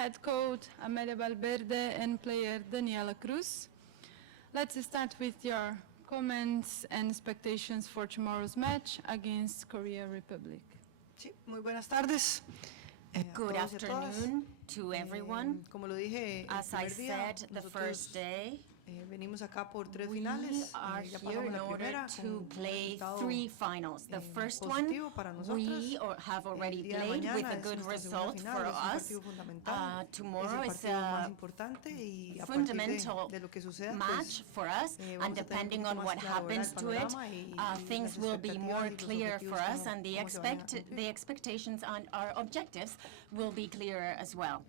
head coach Amelia Valverde and player Daniela Cruz. Let's start with your comments and expectations for tomorrow's match against Korea Republic. Sí, muy buenas tardes. Good afternoon to everyone. Como lo dije, As I said the first day, venimos acá por tres we finales. are Ya here pasamos in la order primera to con play resultado, 3 finals. The first one positivo para nosotros. we have already El día de played with mañana a es good nuestra segunda result final, for es un us. partido fundamental. Tomorrow Es is el partido más a importante y a partir fundamental de lo que suceda, match for us, vamos and a tener depending un on poquito what más claro, ¿verdad? happens El to it, panorama y things las will be more expectativas y los clear for objetivos, us, and cómo se vayan a cumplir. the expectations and our objectives will be clearer as well.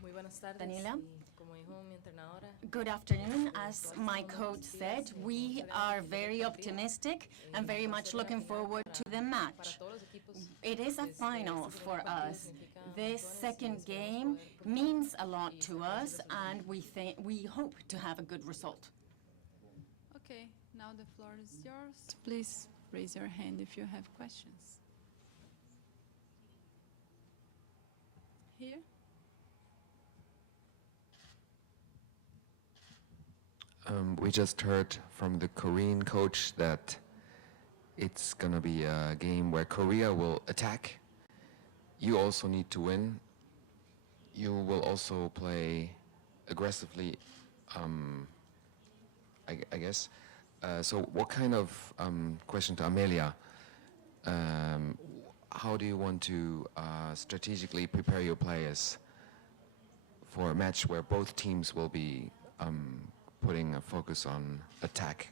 Muy buenas tardes. Daniela? Y como dijo mi entrenadora, Good afternoon. As my coach said, we are very optimistic and very much looking forward to the match. It is a final for us. This second game means a lot to us, and we hope to have a good result. Okay, now the floor is yours. Please raise your hand if you have questions. Here. We just heard from the Korean coach that it's going to be a game where Korea will attack. You also need to win. You will also play aggressively, I guess. So what kind of, question to Amelia, how do you want to strategically prepare your players for a match where both teams will be putting a focus on attack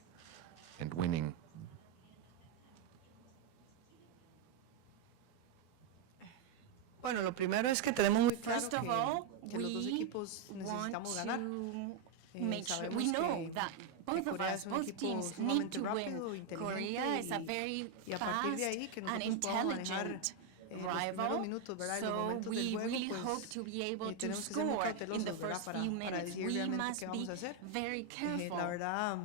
and winning? Bueno, lo primero es que tenemos muy claro First of all, que los dos we equipos want necesitamos ganar. to make sure Sabemos we know que that both of Corea us, es un both equipo teams need sumamente to rápido, win. inteligente Korea is a very y a partir de fast ahí que and nosotros podamos manejar intelligent los primeros rival, minutos, ¿verdad? Y los so momentos del we juego, really pues, hope to be able to tenemos que ser muy score in cautelosos, the ¿verdad? first Para few minutes. decidir We realmente must qué be vamos a hacer. very careful. La verdad,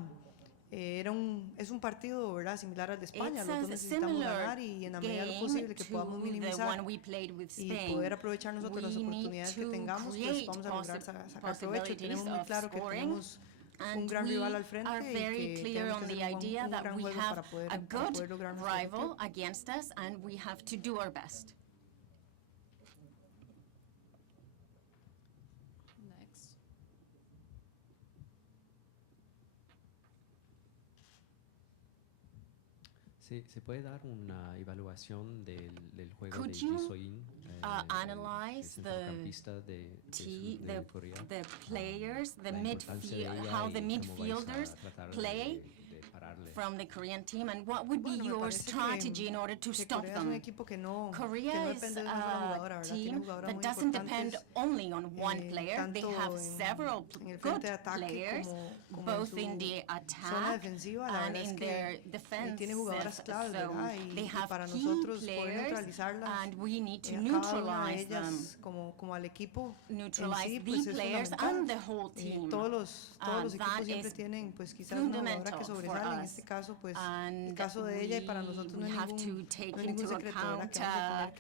es un partido, ¿verdad? Similar al de España. It's Los dos a necesitamos similar ganar y en la medida de lo posible que game podamos to the minimizar one we played with y Spain. poder aprovechar nosotros las We need oportunidades que to tengamos, pues create vamos a lograr sacar provecho. Tenemos muy of claro que scoring, tenemos un and gran we rival al frente are y very que clear tenemos on que the hacer un idea that gran we juego have para poder a good lograr nuestro rival objetivo. against us, and we have to do our best. Next. ¿Se puede dar una evaluación del juego Could de you, Ji So-in, analyze el the centrocampista de Corea? the players, the La importancia de ella how the y cómo vais a midfielders tratar play de pararle? from the Korean team, and what would be Bueno, me your parece strategy in order to que stop Corea es un them? equipo que no Korea is depende de una sola jugadora, a ¿verdad? Tiene team jugadoras that muy doesn't depend importantes, only on one player. They tanto have several en el good frente de ataque players, como en both su in the zona attack defensiva. La and verdad es in que their defense. tiene jugadoras claves, So ¿verdad? they Y have para key nosotros poder players, neutralizarlas and we need to a cada una de neutralize them. ellas como al equipo Neutralize en sí, the pues es players fundamental. and the whole team. Todos los That equipos siempre is tienen pues quizás una jugadora fundamental que for sobresale. En us. este caso pues el And caso de ella y para nosotros no we es have to ningún, take no es ningún into secreto, ¿verdad? account Que vamos a tener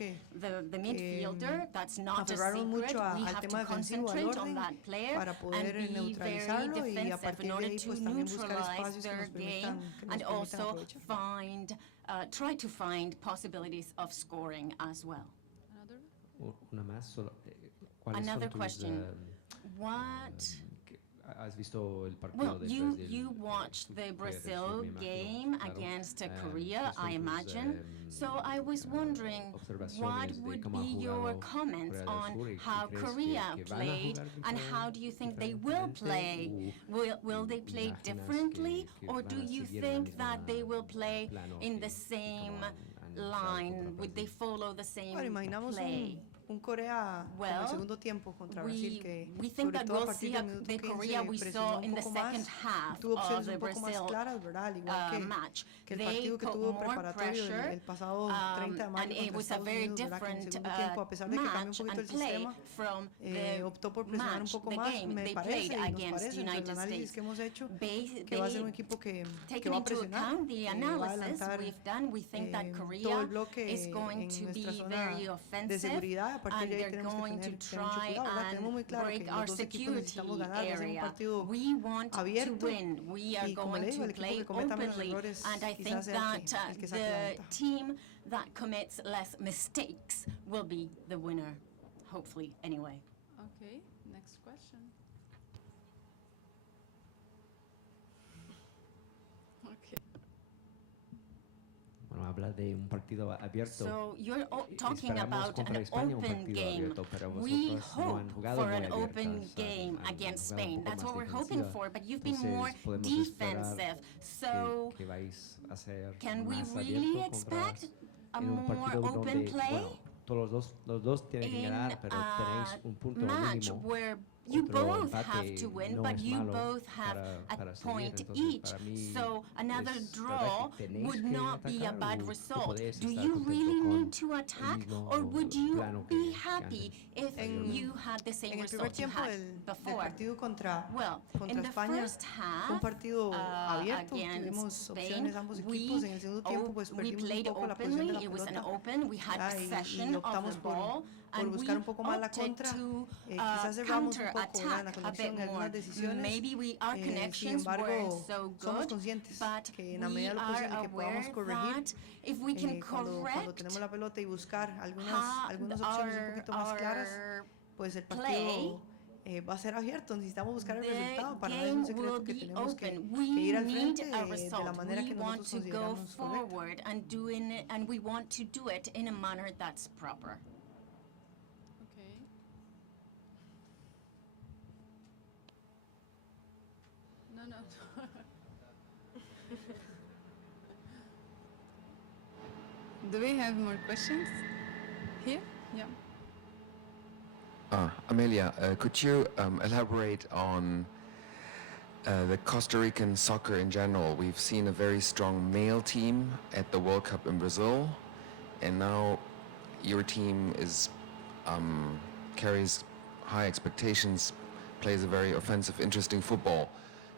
que the midfielder. That's not a aferrarnos secret. mucho We al have tema to defensivo, al concentrate on orden, that player para and poder be very neutralizarlo y a defensive in partir de order ahí to pues también buscar neutralize espacios que their nos game permitan and also aprovechar. try to find possibilities of scoring as well. Another one? Una más, solo, ¿cuáles Another son tus, question. What? ¿Has visto el partido Well, de you Brasil? watched the Corea del Sur, Brazil me imagino, game claro. against ¿Qué Korea, son I tus, imagine. So I was wondering observaciones what de would cómo ha be your jugado comments Corea del on Sur y how crees Korea que van a played jugar and how do you think they will diferentemente play? Will they play imaginas differently, que or van do a you seguir la think misma that they will play plano in que- the que same como han jugado line? contra Would they Brasil? follow the same Bueno, imaginamos play? un Corea como el Well, segundo tiempo contra Brasil que we think sobre that todo a we'll partir see del minuto the 15 Korea we presionó saw un in the poco second más, half tuvo of opciones the un poco más Brazil claras, ¿verdad? Al igual match. que el They partido que put tuvo more preparatorio pressure, el pasado 30 de mayo and it contra was a Estados very Unidos, ¿verdad? Que en el different segundo tiempo, a pesar de que cambió un match poquito el and play sistema, from the optó por presionar un match, poco the más, game me they parece, played y nos against parece, the entre el United análisis States. que hemos hecho, They- que va a ser un equipo que Taking va a into presionar, account the que va a analysis adelantar we've done, we think that todo Korea el bloque is going en to nuestra be zona very de offensive seguridad, A partir and de ahí they're tenemos que going to tener mucho try cuidado, ¿verdad? Tenemos muy and claro que break los our dos equipos necesitamos security ganar, va a ser un area. partido We want to abierto, win. We are y como le going digo, to el equipo play que cometa menos openly, errores and I think quizás sea el that que saque la the ventaja. team that commits less mistakes will be the winner, hopefully, anyway. Okay, next question. Okay. Bueno, habla de un partido abierto. So you're talking Esperamos about contra an España un open partido game. abierto, pero We vosotros no hope han jugado for muy an abiertas, open game han against jugado un Spain. poco That's más what we're hoping defensiva. for, but you've been more Entonces, podemos esperar defensive. So que vais a ser can we más really abierto contra expect a en un more partido open donde, play bueno, todos los dos tienen que in ganar, pero tenéis a un punto match mínimo. where you Otro both have empate to win, no but es you malo both have para a seguir. point Entonces, each. para mí So another es draw verdad que tenéis would que not be a atacar bad o result. podéis Do estar you contento really con need to el attack, mismo or would you plano be que happy if En- you had the same En el primer result you tiempo had del before? partido contra In the España first fue half, un partido abierto, against tuvimos Spain, opciones ambos equipos. En el segundo tiempo pues we perdimos un played poco la posición de openly. la It was an pelota, open. We had ¿verdad? possession y of optamos the por ball, and buscar we un poco más la opted contra. to Quizás cerramos un poco, ¿verdad? En la counterattack a conexión bit en algunas more. decisiones. Maybe our Sin connections embargo, weren't so somos good, conscientes but que en la we medida de lo are posible que podamos aware corregir, that if we can cuando correct tenemos la pelota y buscar how algunas opciones un poquito más claras, our pues el play, partido va a ser abierto. Necesitamos buscar el the resultado. Para eso es game un will secreto que be tenemos que open. We ir al need frente a de la result. manera We que want nosotros to go consideramos correcta. forward and we want to do it in a manner that's proper. Okay. No, no. Do we have more questions? Here? Yeah. Amelia, could you elaborate on the Costa Rican soccer in general? We've seen a very strong male team at the World Cup in Brazil, and now your team is carries high expectations, plays a very offensive, interesting football.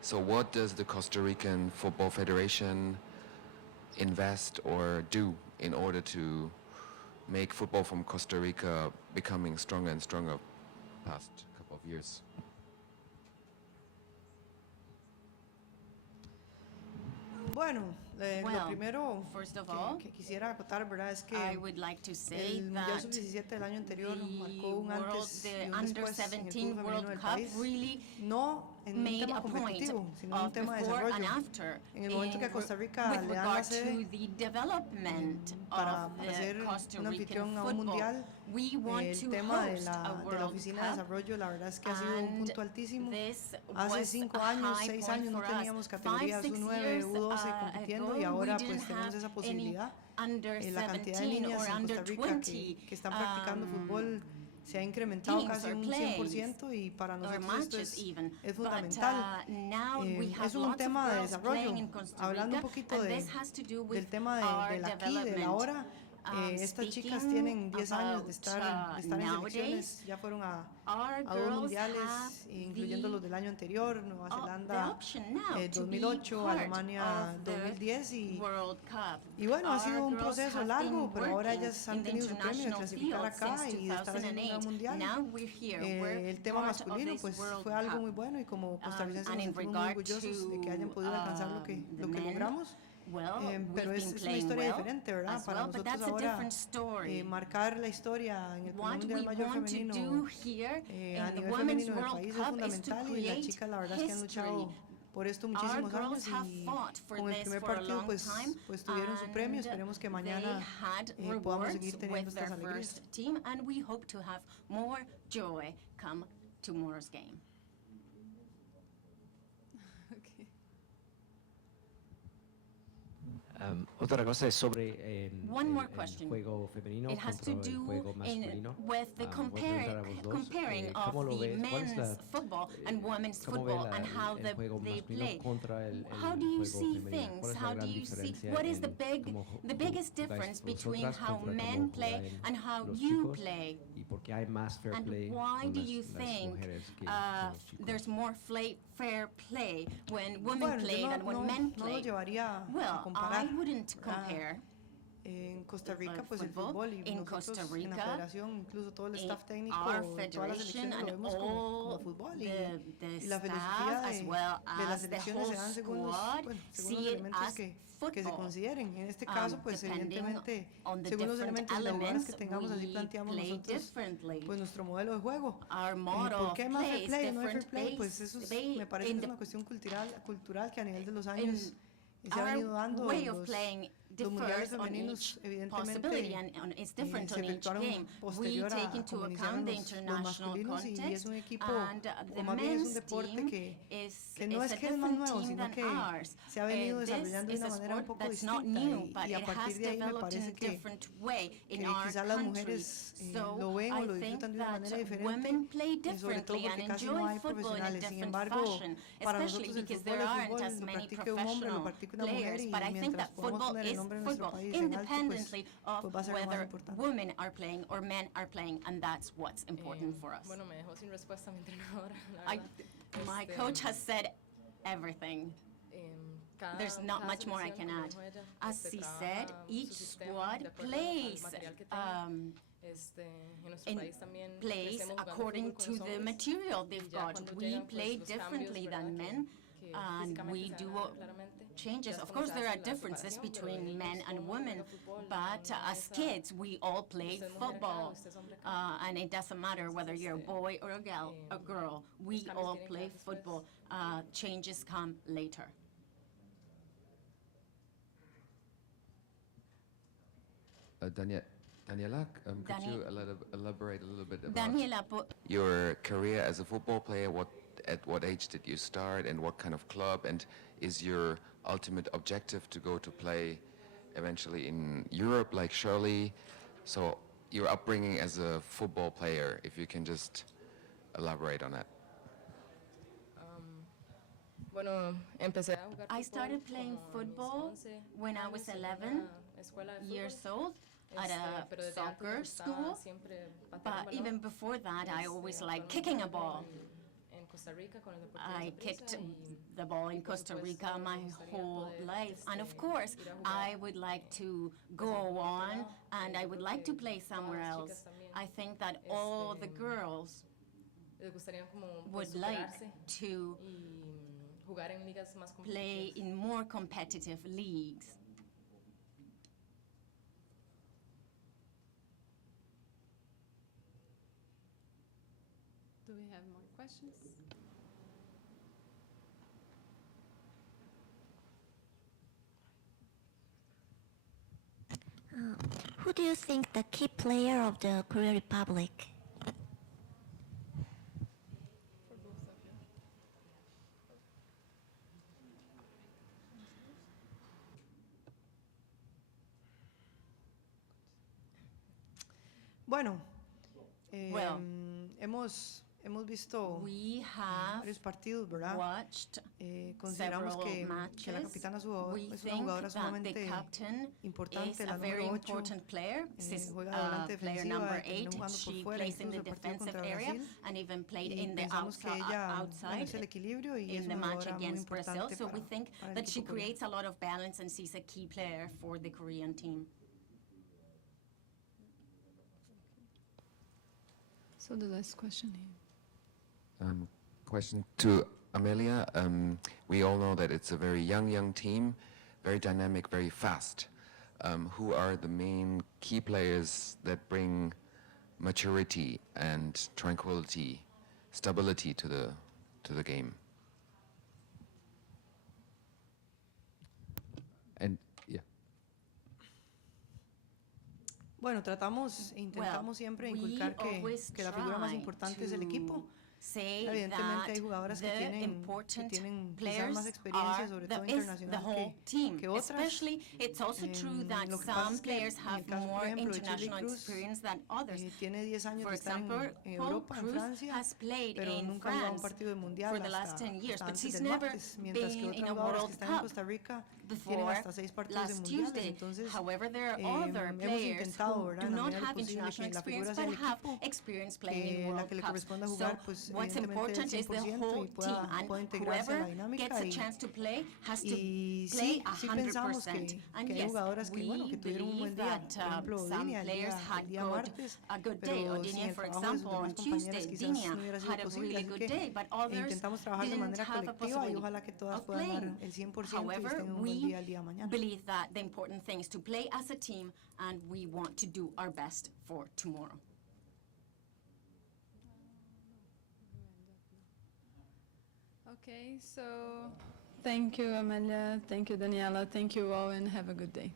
So what does the Costa Rican Football Federation invest or do in order to make football from Costa Rica becoming stronger and stronger past couple of years? Bueno, Well, lo primero first of all, que quisiera acotar, ¿verdad? Es que I would like to say el Mundial that Sub-17 del año anterior marcó un the antes y un Under después en el 17 fútbol femenino World del Cup país. really No en un made tema a point competitivo, sino en un of tema de before and desarrollo. after En el momento que a Costa Rica with le dan la regard sede to the development para of the ser Costa un Rican anfitrión a un football. mundial, We want el to tema de host a la World oficina de Cup, desarrollo, la verdad es que ha sido un and punto altísimo. this Hace was 5 a años, high 6 point años no for us. teníamos 5, categorías 6 U9, years, U12 compitiendo y ago, ahora we pues didn't tenemos have esa any posibilidad. under La cantidad de 17 niñas or en under Costa Rica 20 que están practicando fútbol se ha incrementado teams casi or un plays 100% y para or nosotros esto matches even. es But fundamental. now we have Es un lots of tema de girls desarrollo. playing in Costa Hablando un Rica, poquito and de, this has to do with del tema our del aquí, del development. ahora. Estas chicas Speaking tienen 10 años de about, estar en nowadays, selecciones, ya fueron a our 2 girls mundiales, have incluyendo the los del año anterior, Nueva the Zelanda option now to be 2008, part Alemania of the 2010 World Cup. y bueno, ha Our sido un girls proceso have largo, been pero ahora working ellas han in the tenido su premio de international clasificar field acá since y de estar haciendo un gran 2008. mundial. Now we're here. We're El tema part of masculino this pues World fue algo Cup. muy bueno y como costarricenses And nos in sentimos muy regard orgullosos de que hayan to, podido alcanzar lo the que men, logramos. well, Pero we've es been una playing historia well diferente, ¿verdad? as Para well, but nosotros that's a ahora different story. marcar la historia en el primer What mundial we mayor want to femenino do here a in the nivel Women's femenino del World país es Cup is to fundamental y las create chicas la verdad es que han luchado history. por esto Our muchísimos girls años have y fought for con el this primer for a partido long time, pues tuvieron su premio. and Esperemos que they mañana had podamos rewards seguir teniendo with estas their alegrías. first team, and we hope to have more joy come tomorrow's game. Okay. Otra cosa es sobre One more el question. juego femenino It has to contra el do juego masculino. with the Voy a preguntar a vos dos, comparing ¿cómo of lo the ves? ¿Cuál es men's football and women's cómo ve football and how el juego they masculino play? contra el How do you juego see femenino? things? ¿Cuál es la How do gran you see diferencia what is the en cómo the biggest jugáis difference between vosotras how contra men cómo play juegan and how los you chicos? play? ¿Y por qué hay más fair And play why con do las you think mujeres que con los chicos? there's more fair play when women Bueno, play yo than when men no lo play? llevaría a Well, comparar. I wouldn't compare. En Costa Rica, pues el football. fútbol y In nosotros Costa en la Rica, federación, incluso todo el staff técnico, our todas las federation selecciones lo and vemos como all fútbol the y la filosofía staff, as well de las as the selecciones whole se dan según los, squad, bueno, según see los it elementos as que se football. consideren. En este caso, pues Depending evidentemente, on the según los different elementos y las jugadoras que elements, tengamos, así we planteamos play nosotros differently. pues nuestro modelo de juego. Our model ¿Por of qué más fair play is play o no hay fair different play? Pues eso me parece que es una cuestión cultural que a nivel de los años se ha venido dando. Our way of playing Los mundiales differs on femeninos, each evidentemente, possibility and it's different se on each efectuaron game. We posterior take a into como iniciaron account the los international masculinos y es context, un equipo, and o the más bien es un men's deporte team que no is es a que es más different nuevo, team sino than que ours. se ha venido This desarrollando de is una a manera un sport poco that's not distinta new, but y a it partir has de ahí me developed in parece a different way in que our quizás las country. mujeres So lo ven o I lo think disfrutan de una that manera diferente, women play sobre todo differently and porque casi no enjoy hay football in a profesionales. Sin different embargo, fashion, para especially nosotros el because fútbol there es aren't fútbol, as lo many practique un hombre, lo professional practique una mujer players. y But I think mientras that podamos football poner el is nombre de nuestro football, país en alto, independently of pues va a ser lo más whether importante. women are playing or men are playing, and that's what's important for us. Bueno, me dejó sin respuesta mi entrenadora, la I, verdad. my coach has said everything. There's not Cada much more I selección, can como add. dijo ella, As he trabaja said, su each sistema squad de acuerdo al plays material que tenga. En nuestro país también plays crecemos jugando according fútbol con to los the hombres, material y they've ya got. cuando We llegan, pues, play los differently cambios, than ¿verdad? men, que and físicamente we se do dan claramente. changes. Ya es Of como course, se there hace are la differences separación, pero de between men niños, and todo el mundo women, juega fútbol, but no as esa- kids, we all play usted es mujer acá, football, usted es hombre acá. and it doesn't matter whether you're a boy or a girl. We cambios all tienen que play dar después. football. Changes come later. Daniela, could you elaborate a little bit about Daniela, your career as a football player? At what age did you start, and what kind of club? And is your ultimate objective to go to play eventually in Europe, like Shirley? So your upbringing as a football player, if you can just elaborate on that. Bueno, empecé a jugar I fútbol started playing como a mis football 11 when I was años en 11 una escuela de years fútbol. old at a Pero desde antes me soccer gustaba school, siempre patear un but balón. even before that, I always liked Actualmente kicking a juego ball. En Costa Rica con el Deportivo I Saprissa kicked y the ball in por Costa supuesto, Rica my me gustaría whole poder, life. And of course, ir a jugar, I would like to go on and I would like to play somewhere else. I think that all the girls les gustaría como would pues, like superarse to y jugar en ligas más play competitivas. in more competitive leagues. Do we have more questions? Who do you think the key player of the Korea Republic? Bueno, Well, hemos visto We have varios partidos, ¿verdad? watched Consideramos several que matches. la capitana We es una think jugadora that the sumamente captain importante, is la a very número 8. important player. Juega de volante Player defensiva, number terminó 8. jugando por She fuera, plays in the incluso el partido defensive contra area Brasil. and even played Y in the pensamos que ella outside es el equilibrio y es in the una match jugadora muy against Brazil. importante So we para think el that she equipo coreano. creates a lot of balance and she's a key player for the Korean team. So the last question here. Question to Amelia. We all know that it's a very young team, very dynamic, very fast. Who are the main key players that bring maturity and tranquility, stability to the game? And yeah. Bueno, intentamos siempre we inculcar always que la figura más try importante es el equipo. to say Evidentemente hay that jugadoras que the tienen important quizás players más experiencia, are sobre the, todo is the internacional whole team. que otras. Especially, it's also true that Lo que pasa some es que players en el have caso, por more ejemplo, de Shirley international Cruz, experience than others. Tiene 10 años For de estar example, en Paul Europa, en Cruz Francia, has played pero in nunca ha jugado un France partido de mundial for the last hasta 10 years, but antes she's del never martes, mientras que been otras in a jugadoras que World están en Cup Costa Rica tienen before hasta 6 partidos de last mundiales. Tuesday. Entonces, However, there are other hemos players intentado, who ¿verdad? do en la not medida de lo have posible international que la figura experience sea but el have equipo, experience playing in que la World que le Cups. corresponda So jugar pues What's evidentemente important del is the 100% whole y team, pueda and integrarse a la whoever dinámica gets a y chance to play has to y play sí pensamos 100%. And que hay yes, jugadoras que, bueno, we que tuvieron un buen believe día, that por ejemplo, some Odinia players had el día martes, a good day. pero sin Odinia, el for trabajo de sus example, on demás compañeras Tuesday, quizás Dinia no hubiera sido had a posible, really así good que day, but others intentamos trabajar de didn't manera have a colectiva y possibility ojalá que todas of puedan dar playing. el 100% y However, estén en un buen we día el día de mañana. believe that the important thing is to play as a team, and we want to do our best for tomorrow. Okay, so thank you, Amelia. Thank you, Daniela. Thank you all, and have a good day.